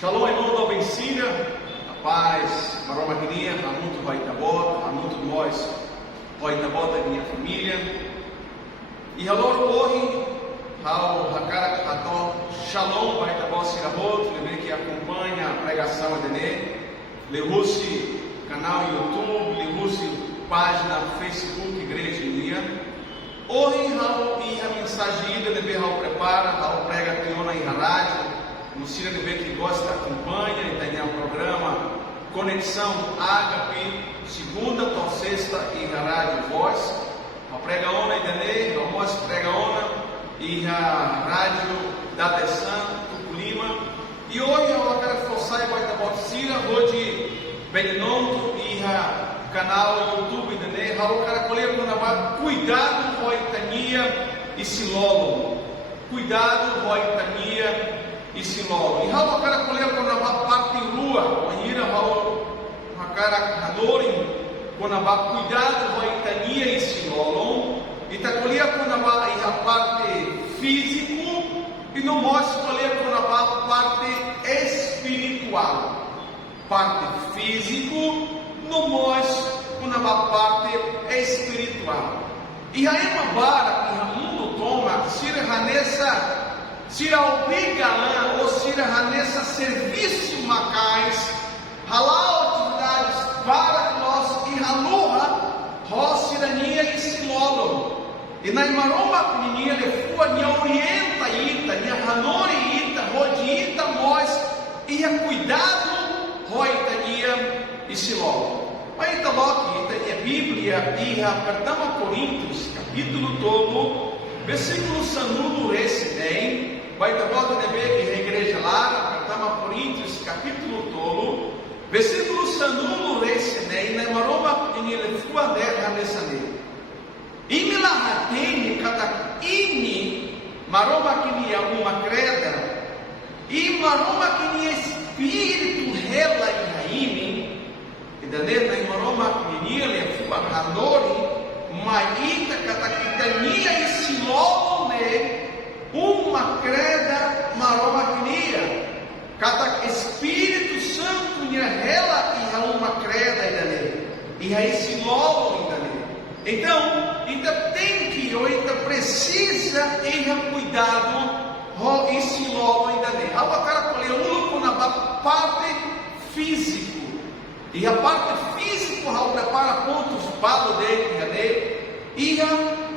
Shalom, irmão da Bencília, a paz, Maroma Guininha, Ramuto Roitabota, Ramuto Mois, Roitabota, minha família. E halor hoje, ao Hakara Haton, Shalom, Roitabota, Sirabot, lembrei que acompanha a pregação dele, levou-se canal YouTube, levou-se página Facebook, Igreja Guininha. Hoje, a mensagem de ver ao prepara, ao prega teona e rádio. No Cira de ver que gosta, acompanha e tem o programa Conexão Ágape, segunda ou sexta e a rádio Voz, a pregaona e Danei, a moça pregaona e a rádio da Tessan, Tuculima. E hoje eu quero forçar e vai dar Cira, hoje Beninoto e a canal YouTube Danei, eu quero colher quando cuidado com a Itania e Silolo, cuidado com a Itania e Silolo. E how cara colher quando a parte rua, manhira how a cara adorim quando a cuidado com a Itania e Silolo, e tá colher quando a parte físico e não mostra colher quando a parte espiritual. Parte físico não mostra quando a parte espiritual. E aí uma barra que o mundo toma, se obriga ou se nessa serviço macais, halal atividades para nós e haluha, rossirania e silolo. E na imaroma pequenininha ele foi nia orienta ita, nia hanori ita, rodita nós e a cuidado roitania e silolo. Mas ita logo ita é Bíblia e apertamos a Coríntios capítulo todo, versículo sanudo esse tem. Vai dar volta de ver que a igreja lá, apertamos a Coríntios, capítulo todo, versículo sanudo esse nem, na maroma e ele foi a terra nessa lei. E me lá tem cada ini, maroma que me é uma creda, e maroma que me espírito rela e raime, e da na maroma que me ele foi a hanori, maíta cada quitania e silolo ne, uma creda maromagnia, cada Espírito Santo e ela e há uma creda ainda nele, e há esse logo ainda nele. Então, ainda tem que, ou ainda precisa ter cuidado com esse logo ainda nele. Há uma cara com na parte física, e a parte física, há prepara pontos balo dele, e a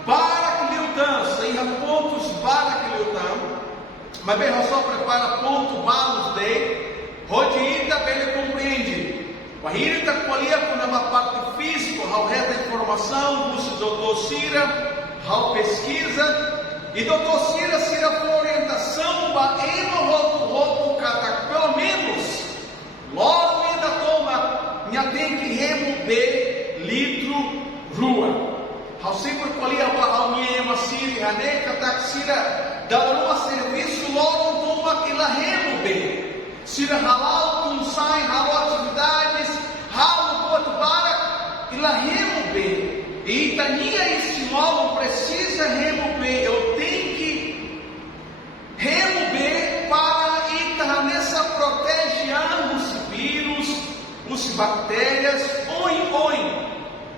para que lhe dança, e há pontos para que lhe dança, mas bem, só prepara ponto balos dele, rodita bem ele compreende. O irita colher na parte física, ao reta informação, o doutor Cira, ao pesquisa, e doutor Cira for orientação, roto, pelo menos, logo ainda toma, minha tem que remover litro rua. Ao sempre colher a minha Síria, a neca taxira, dá uma serviço logo toma e la remove. Sira halal com sai, halal atividades, halal pode para e la remove. E Itania esse logo precisa remover. Eu tenho que remover para Ita nessa protege os vírus, os bactérias, oi.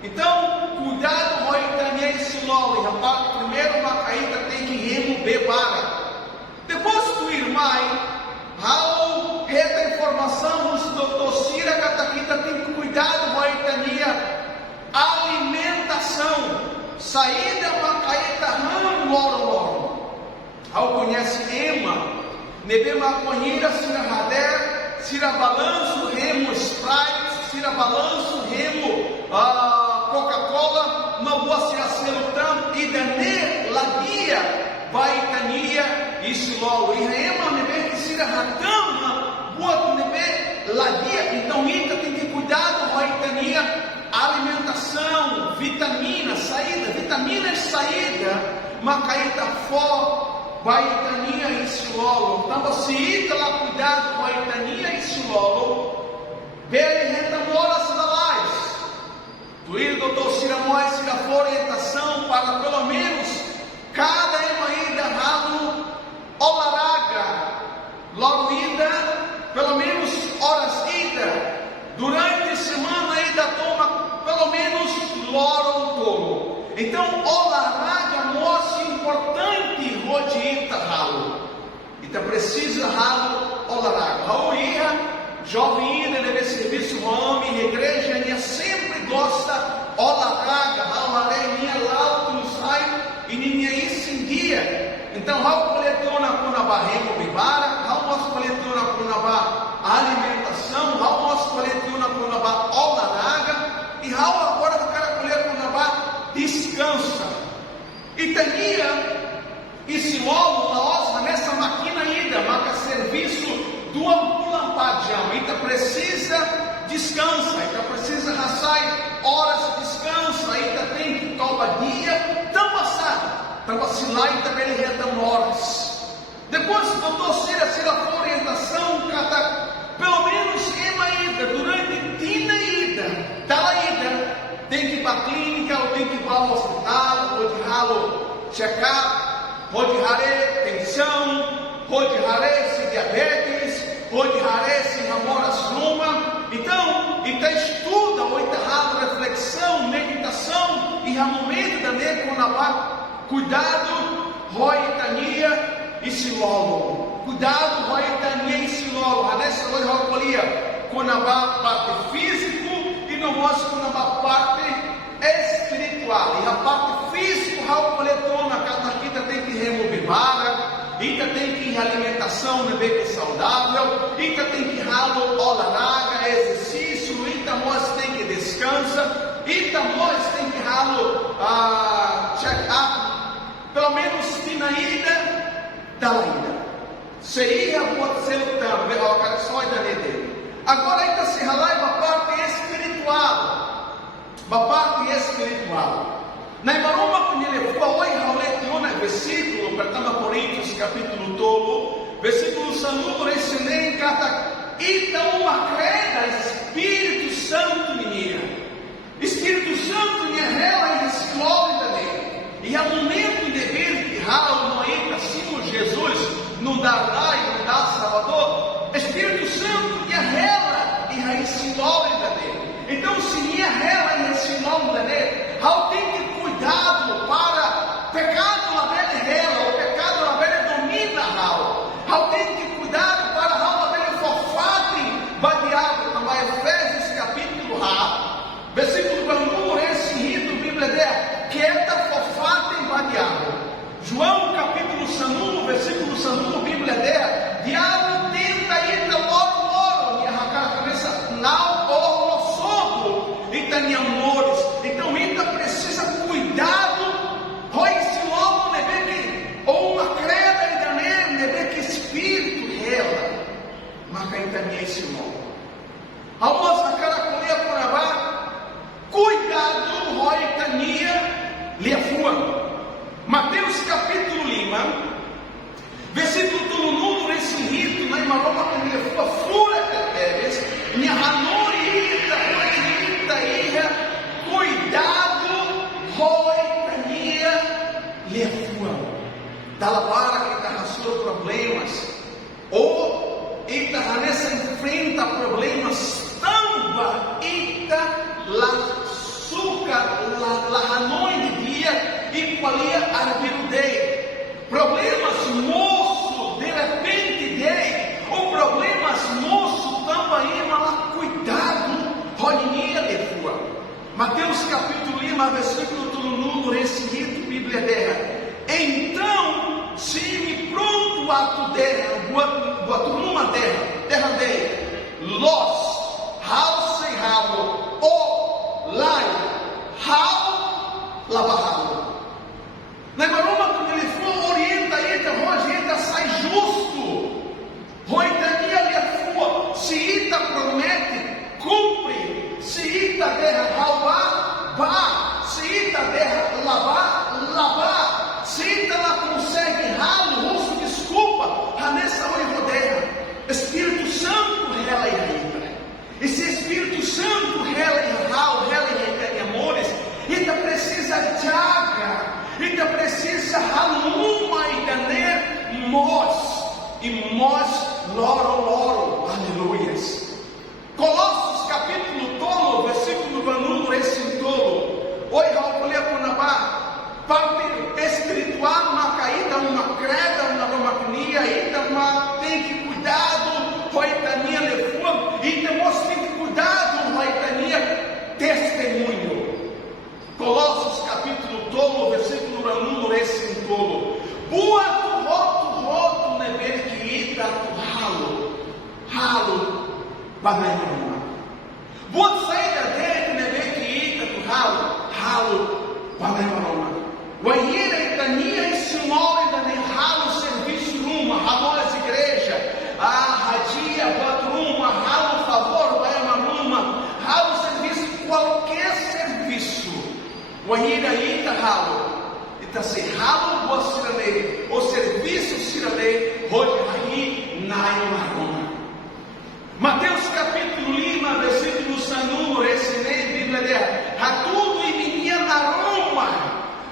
Então, cuidado com Itania e Silolo. E a parte primeiro uma caída tem que remover para. Depois do irmão, ao reta informação, os doutor Cira Cataquita tem que cuidado com Itania. Alimentação. Saída uma caída loro. Ao conhece Ema, nebe maconheira, Cira Rader, Cira Balanço, Remo Sprite, Cira Balanço, Remo Coca-Cola, uma boa seracelo e dane ladia, vai Itania e Silolo. E Rema nebe que Cira Ratama, boa nebe ladia. Então Ita tem que cuidado com a Itania, alimentação, vitaminas, saída, macaíta fó, vai Itania e Silolo. Então se Ita lá cuidado com a Itania e Silolo, bele retamora da lais. Tuído doutor Cira Mois, Cira for orientação para pelo menos cada emaída ralo olaraga, logo ida, pelo menos ita ralo. Ita precisa ralo olaraga. Raul ia, jovem ida, deve serviço homem, igreja, ia sempre gosta olaraga. Raul areia, lá, tu sai, e ninguém isso em dia. Então, Raul coletona com a barriga bibara, Raul mostra coletona com a alimentação, Raul mostra coletona com a olaraga, e Raul agora quer colher com a descansa. E tinha esse logo nós nessa máquina ida, marca serviço do ambulampadjão. Então precisa descansa, então precisa raçar horas de descanso, então tem que tomar dia, tão passar, tão vacilar e também ele retam horas. Depois doutor se a orientação, cada, pelo menos uma ida, durante tina ida, tal ida, tem que ir para a clínica, ou tem que ir para o hospital, ou de ralo check-up, pode haver tensão, pode haver se diabetes, pode haver se namora suma. Então estuda, ou está reflexão, meditação, e há momento também quando há cuidado, roi tania e silolo. Cuidado, roi tania e silolo. A nessa hora eu colhia quando há parte físico e não mostra quando há parte espiritual. E a parte física, o coletona, cada quinta tem que remover barra, ainda tem que ir alimentação, né, bem que saudável, ainda tem que ralo olaraga, exercício, ainda nós tem que descansa, ainda nós tem que ralo check-up, pelo menos na ida da ida. Seria pode ser o também, o cara só ainda dele. Agora ainda se ralar a parte espiritual. A parte espiritual. Na Imaroma, quando ele falou em Rauletiona, versículo, pertama Coríntios, capítulo todo, versículo sanudo, recém cata, então uma creda, Espírito Santo minha. Espírito Santo minha rela e esse nome também. E há momento de ver que Raul não entra assim, Jesus, não dá lá e não dá Salvador. Espírito Santo minha rela e esse nome também. Então, se minha rela e esse nome dele, Raul tem que cuidado para pecado na velha rela, o pecado na velha domina Raul. Raul tem que cuidado para Raul na velha fofate, badeado, também Efésios capítulo A, versículo 1, esse rito, Bíblia dele, quieta, fofate e badeado. João capítulo 1, versículo 1, Bíblia dele, diabo tenta ir da loro, e arrancar a cabeça, não, tem amores, então ainda precisa cuidado, ou esse logo ou uma creda ainda nele, que espírito rela, mas ainda nem esse logo. A moça cara colher por abaixo, cuidado, roi tania, lefua. Mateus capítulo 5, versículo 1, nesse rito, na Imaroma, quando lefua, fura teteres, minha ranorita, cuidado, roitania, lefua. Dala para que está passando problemas, ou está nessa enfrenta problemas, tamba, ita, la suca, la hanoi de dia, e qualia arbirudei. Problemas moço, de repente dei, ou problemas moço, tamba, ima, cuidado, roinia, lefua. Mateus capítulo 5, versículo 1, esse rito, Bíblia dela. Então, se me pronto ato terra, boa numa terra dele, los, hal sem ralo, o, lai, hal, lavarralo. Na Imaroma, quando ele for, orienta, sai justo, roitania, lefua, se ita promete, cumpre. Se ita terra ralvar, vá. Se ita terra lavar. Se ita lá consegue ralo, rosto, desculpa, nessa hora rodeia. Espírito Santo rela e reita. E se Espírito Santo rela e reita em amores, ita precisa jaga, ita precisa haluma e daner mós, loro, aleluias. Colossos capítulo todo, versículo 1, esse todo. Oi, Raul, parte espiritual, uma caída, uma creda, banai maroma. Buat saída dele, né, que ita do ralo, banai maroma. Guaíra, Itania e Simão, ainda nem ralo serviço numa, ralo as igrejas, a radia, badruma, ralo favor, vai maroma, ralo serviço, qualquer serviço. Guaíra, ita ralo. Se ralo boa sirane, o serviço sirane, hoje aí naio maroma. Mateus capítulo 5, versículo 1, esse nem Bíblia dela, hatudo e menina aroma,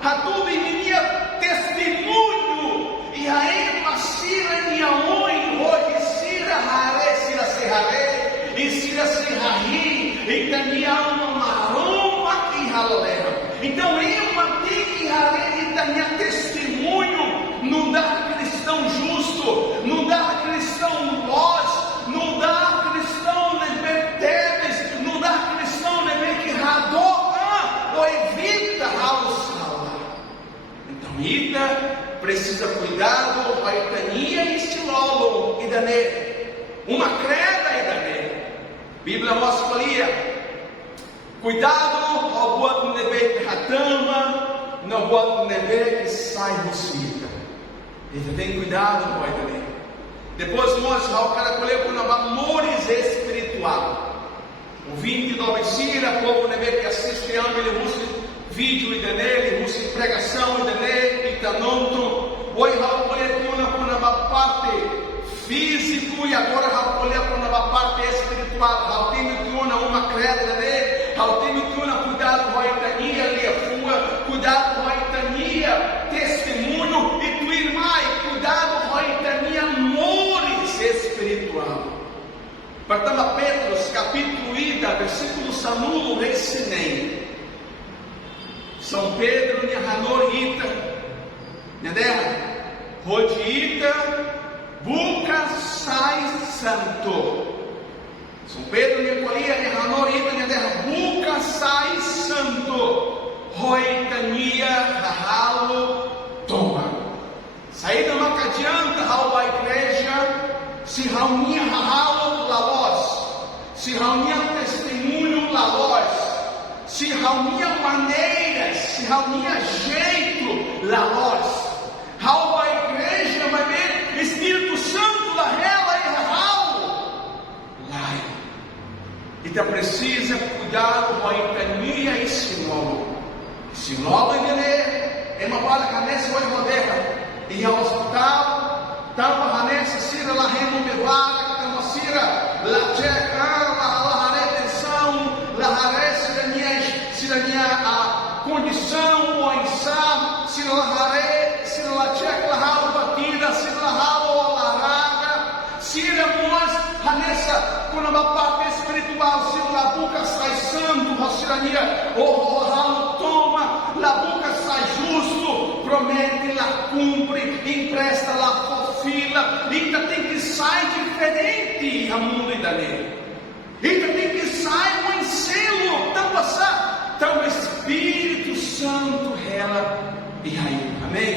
hatudo e menina testemunho, e aí masira niaoi, hoje sira hare, sira serrare, e sira serrahi, e tania uma maroma e halera. Então eu matei e hare, minha testemunho, não dá cristão justo, não dá cristão lós, não dá cristão nebeteves, não dá cristão nebequihador, ou evita a então ida precisa cuidado, a itania e estilolo, e dane, uma creda e dane, Bíblia mostra ali, cuidado, ao boa nebequihadama, não pode never que sai rocita. Ele tem cuidado, pai também. Depois nós, o cara colheu com amores espiritual. O 29 Sira, povo never que assiste, ele usa vídeo e dele, usa pregação e dele, e tanonto. Hoje o colheu com uma parte físico e agora o colheu com uma parte espiritual. O tem que uma creda dele, o tem que cuidado com a itania, ali a fuga, cuidado com a itania, testemunho, e tu irmã, cuidado com a itania, amores espiritual. Partama Petros, capítulo ida, versículo sanulo, resinei. São Pedro, Nihanor, Ita, Nedera, Rodita, Buca, sai santo. São Pedro, Nicolia, Nihanor, Ita, Nedera, Buca, sai santo. Roitania, ralo, toma. Saída não adianta, ralo a igreja, se reunir ralo, la voz, se reunir testemunho, la voz, se reunir maneiras, se reunir jeito, la voz. Ralo a igreja vai ver Espírito Santo, la rela e ralo, lá. Então precisa cuidar com a itania e sinônimo. Se nós é uma bala canessa hoje moderna, e ao hospital, tava canessa, sira la removevara, tamo sira la checa, la retenção, la sirania a condição, o insá, sira la checa, la ralo batida, sira la ralo la raga, sira nós, canessa, quando uma parte espiritual, sira la boca sai santo, a sirania, o ralo toma, la boca sai justo, promete, la cumpre, empresta, la fofila, ainda tem que sair diferente a mundo e dali. Ainda tem que sair um ensino, então o Espírito Santo rela e aí, amém?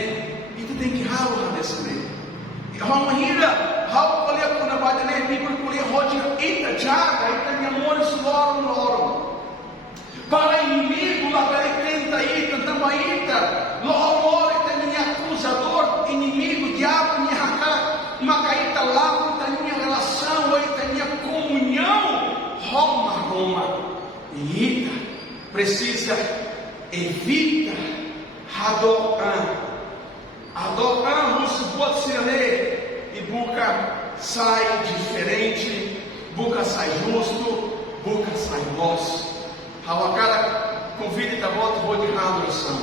Ainda tem que ralo nesse meio. E vamos ira, ralo colher quando a bada nem Bíblia colher rodia, eita jaga, eita minha amor, loro. Para inimigo, lá para tenta ita, tambaíta, loro, ita minha acusador, inimigo, diabo, minha raca, macaíta lá, ita minha relação, ita minha comunhão, Roma, e ita, precisa, evita, adorar, não se pode ser ler, e buca sai diferente, buca sai justo, buca sai nosso. A cara convida a volta vou de oração.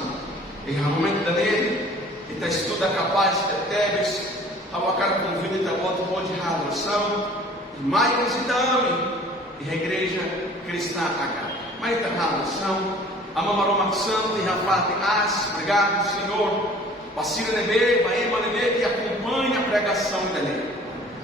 E realmente da nele, e está estuda capaz de teves. A cara convida a volta vou de oração. E mais e dame. E a igreja cristã H. Mais da oração. A mamaroma santo e a parte as. Obrigado, Senhor. Passira nebe, baema nebe que acompanha a pregação dele.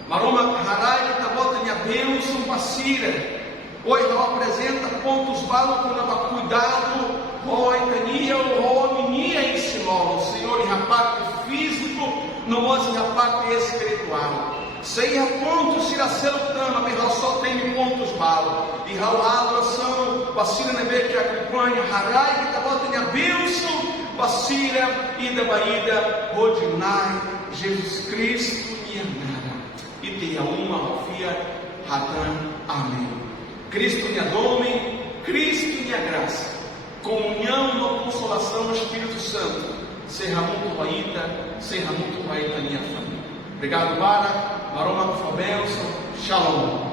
Maroma harai que volta minha bênção passira. Hoje não apresenta pontos básicos para cuidado, roitania ou menia ensinou, Senhor, em a parte físico, não hoje em a parte espiritual. Seia pontos sira seltama, mas só tem pontos bala. E a adoração, Basira nebe que acompanha, Harai que tá botando a bênção, Basira e da Baída, Rodinai, Jesus Cristo e Anara. E tenha uma fia, Ratan, amém. Cristo me adome, Cristo me graça. Comunhão na consolação no Espírito Santo. Serra muito Baída minha família. Obrigado, Bara. Maroma, por bênção. Shalom.